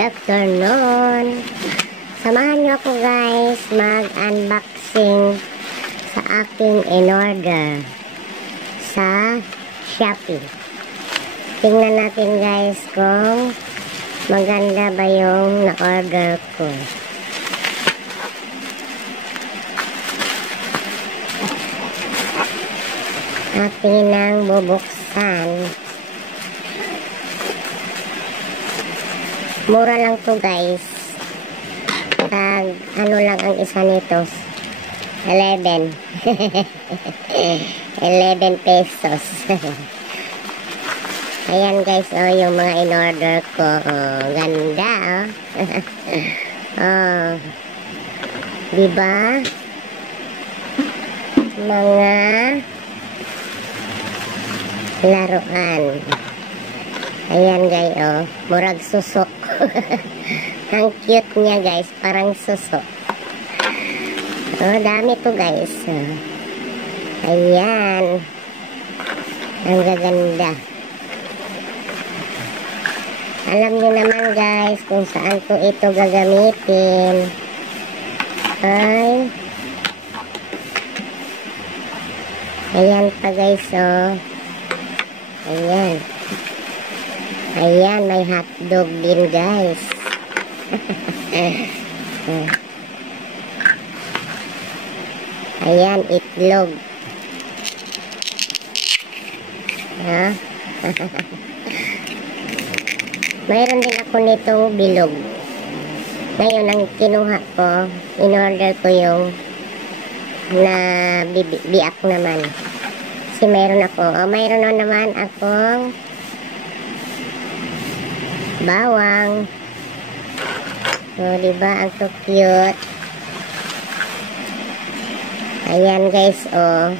afternoon. Samahan niyo ako guys mag-unboxing sa aking in-order sa Shopee. Tingnan natin guys kung maganda ba yung na-order ko. Atin nang bubuksan. Mura lang to guys. Ano lang ang isa nito? 11. 11 pesos. Ayan guys, oh, yung mga in-order ko. Oh, ganda, oh. Oh. Diba? Mga laruan. Ayan guys, oh. Murag susok. Ang cute niya guys, parang susok. Oh, dami to guys. Oh. Ayan. Ang gaganda. Alam niyo naman guys kung saan ko ito gagamitin. Ay. Ayan pa guys, oh. Ayan. Ayan, may hotdog din guys. Ayan, itlog. Ha? Mayroon din ako nitong bilog. Ngayon, ang kinuha ko, in-order ko yung na biak naman. Kasi mayroon ako. O, mayroon na naman akong bawang. O, diba? Ang so cute. Ayan guys, o.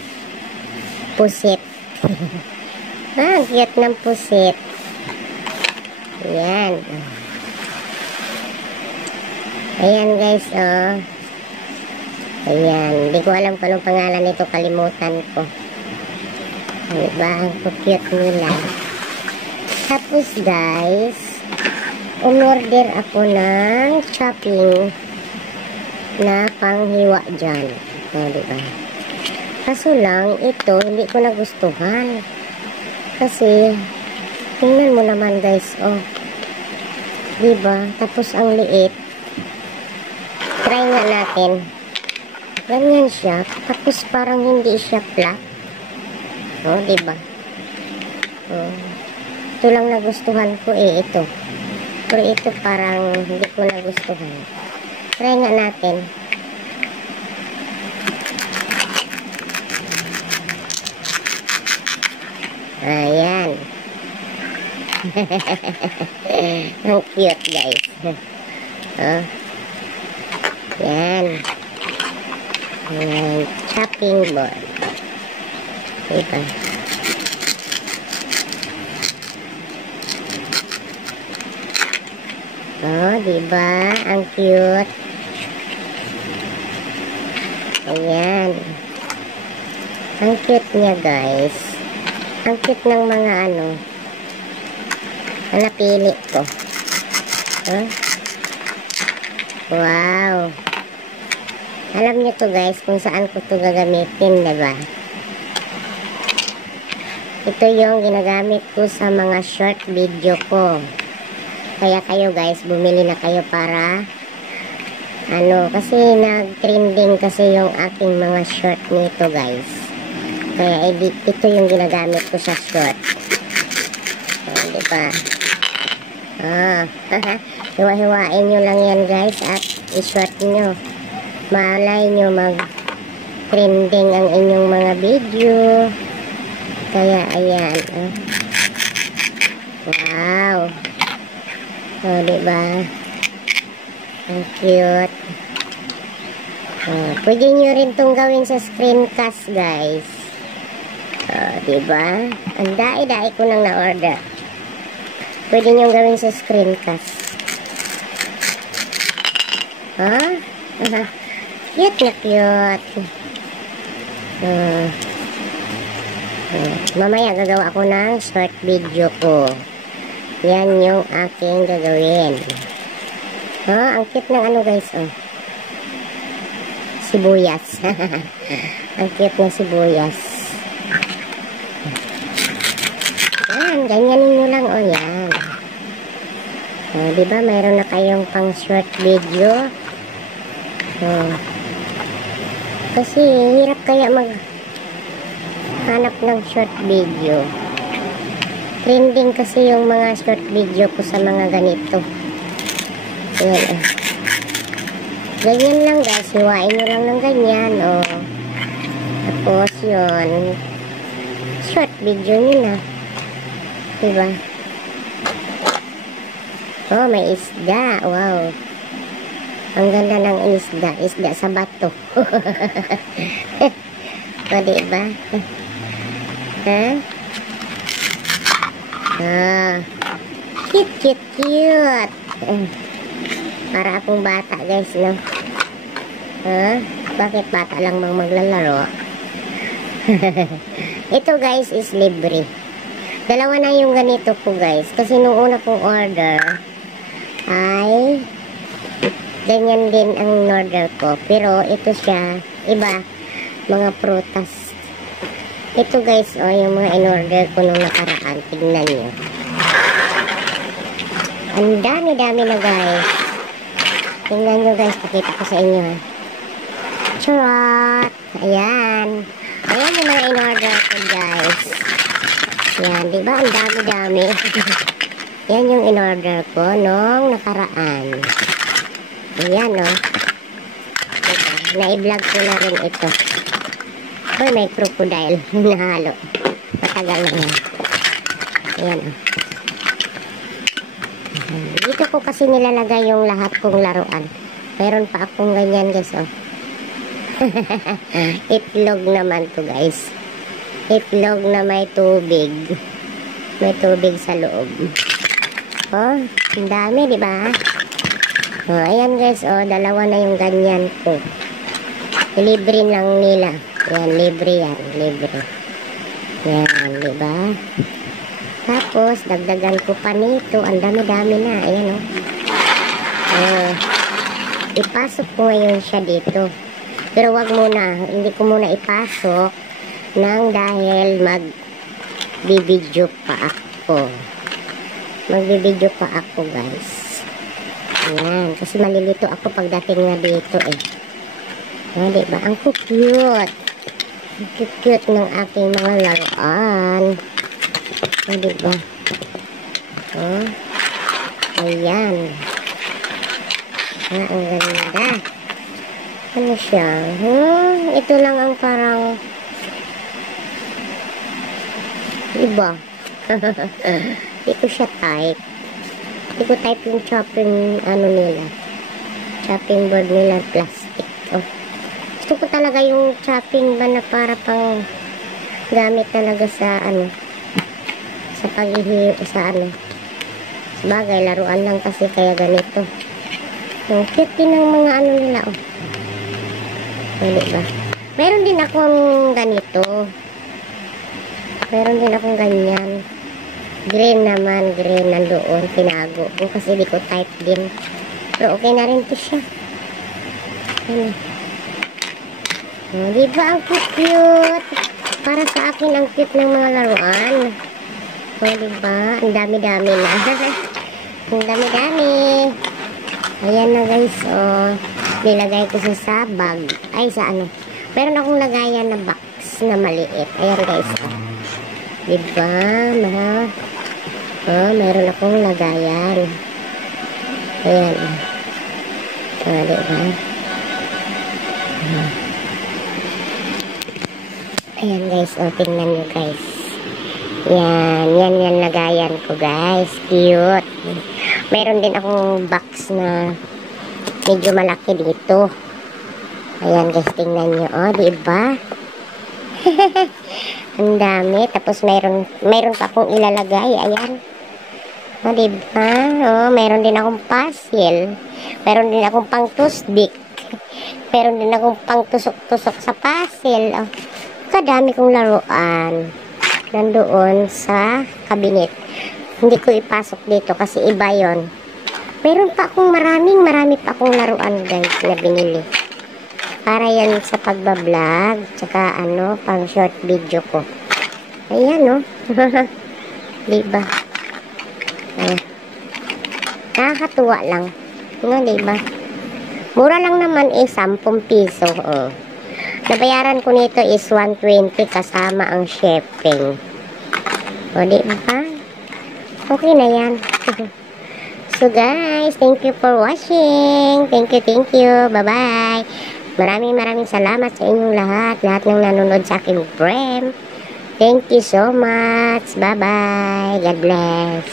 Pusit. Ang cute ng pusit. Ayan. Ayan guys, oh. Ayan. Hindi ko alam kung anong pangalan nito. Kalimutan ko. Diba? Ang cute nila. Tapos guys, umorder ako ng shopping na panghiwa dyan. O, diba? Kaso lang, ito, hindi ko nagustuhan. Kasi, tingnan mo naman guys, oh. Diba? Tapos ang liit. Try nga natin. Ganyan siya. Tapos parang hindi siya flat. Oh, diba? Oh. Ito lang nagustuhan ko eh, ito. Pero ito parang hindi ko nagustuhan. Try nga natin. Ayan. Ang cute guys. Oh. Yan. Ayan. Chopping board. Diba? Oh, diba? Ang cute. Ayan. Ang cute niya guys. Ang cute ng mga ano. Ang napili ko. Huh? Wow. Alam niyo to guys kung saan ko to gagamitin, diba? Ito yung ginagamit ko sa mga short video ko. Kaya kayo guys, bumili na kayo para ano, kasi nag-trending kasi yung aking mga short nito guys. Kaya ito yung ginagamit ko sa short. So, diba? Ah, hiwa-hiwain nyo lang yan guys at i-short nyo. Malay nyo mag-trending ang inyong mga video. Kaya ayan. Oh. Wow. Oh, diba? Ang cute. Oh, pwede nyo rin itong gawin sa screencast guys. Oh, diba? Ang dai-dai ko nang na-order. Pwede nyo gawin sa screencast. Huh? Cute na cute. Mamaya gagawa ako ng short video ko. Yan yung aking gagawin. Ang cute ng ano guys, sibuyas. Ang cute ng sibuyas. Yan, ganyanin nyo lang, yan. Diba, mayroon na kayong pang short video. Kasi, hirap kaya maghanap ng short video. Trending kasi yung mga short video ko sa mga ganito. Ayan, ganyan lang guys, hiwain nyo lang ng ganyan, tapos yun, short video nyo na, diba? May isda, wow, ang ganda ng isda sa bato. Diba? Cute. Para akong bata guys, no? Bakit bata lang maglalaro? Ito guys is libre. Dalawa na yung ganito ko guys. Kasi nung una kong order ay ganyan din ang order ko. Pero ito siya, iba, mga prutas. Ito guys, yung mga in-order ko nung nakaraan. Tignan nyo. Ang dami-dami na guys. Tingnan nyo guys, pakita ko sa inyo. Charot! Ayan. Ayan yung mga in-order ko guys. Ayan, diba? Ang dami-dami. Yan yung in-order ko nung nakaraan. Ayan, no? Na-i-vlog ko na rin ito. May crocodile na halo. Matagal na yan. Ayan, Dito ko kasi nilalagay yung lahat kong laruan. Meron pa akong ganyan guys, Itlog naman to guys. Itlog na may tubig. May tubig sa loob. Ang dami, diba? Ayan guys, dalawa na yung ganyan ko. Libre lang nila. Yan, libre yan. Libre. Yan, diba? Tapos, dagdagan ko pa nito. Ang dami-dami na. Ayan, ipasok ko ngayon siya dito. Pero wag muna. Hindi ko muna ipasok nang dahil magbibidyo pa ako. Magbibidyo pa ako, guys. Ayan. Kasi malilito ako pagdating na dito, diba? Ang cute. Ang cute ng aking mga laruan. Diba? Ayan. Ang ganda. Ano siya? Ito lang ang parang iba. Hindi ko siya type. Hindi ko type yung chopping nila. Chopping board nila, plastic. Gusto ko talaga yung chopping ba na para pang gamit talaga sa sa paghihiyo sa bagay, laruan lang kasi kaya ganito. Ang cute din ng mga nila, diba? Meron din akong ganito. Meron din akong ganyan. Green naman, green nandoon, tinago ko kasi di ko type din. Pero okay na rin to siya. Diba ang cute? Para sa akin ang cute ng mga laruan. Diba? Ang dami-dami na. Ang dami-dami. Ayan na guys, nilagay ko sa bag. Ay, sa meron akong lagayan na box na maliit. Ayan guys, diba? Meron akong lagayan. Ayan. Diba? Ayan guys, tingnan nyo guys. Yan lagayan ko guys. Cute. Meron din akong box na medyo malaki dito. Ayan guys, tingnan nyo. Diba? Ang dami. Tapos meron pa akong ilalagay. Ayan. Diba? Meron din akong puzzle. Meron din akong pang toothpick. Meron din akong pang tusok-tusok sa puzzle. Kadami kong laruan. Nandoon sa cabinet. Hindi ko ipasok dito kasi iba yon. Meron pa akong marami pa akong laruan guys na binili. Para yan sa pagbablog, tsaka ano, pang short video ko. Ayan, oh. Diba? Ayan. Nakakatuwa lang. No, diba? Mura lang naman 10 piso. Oh. Nabayaran ko nito is 120 kasama ang shipping. O, diba? Okay na yan. So guys, thank you for watching. Thank you. Bye-bye. Maraming salamat sa inyong lahat ng nanonood sa aking frame. Thank you so much. Bye-bye. God bless.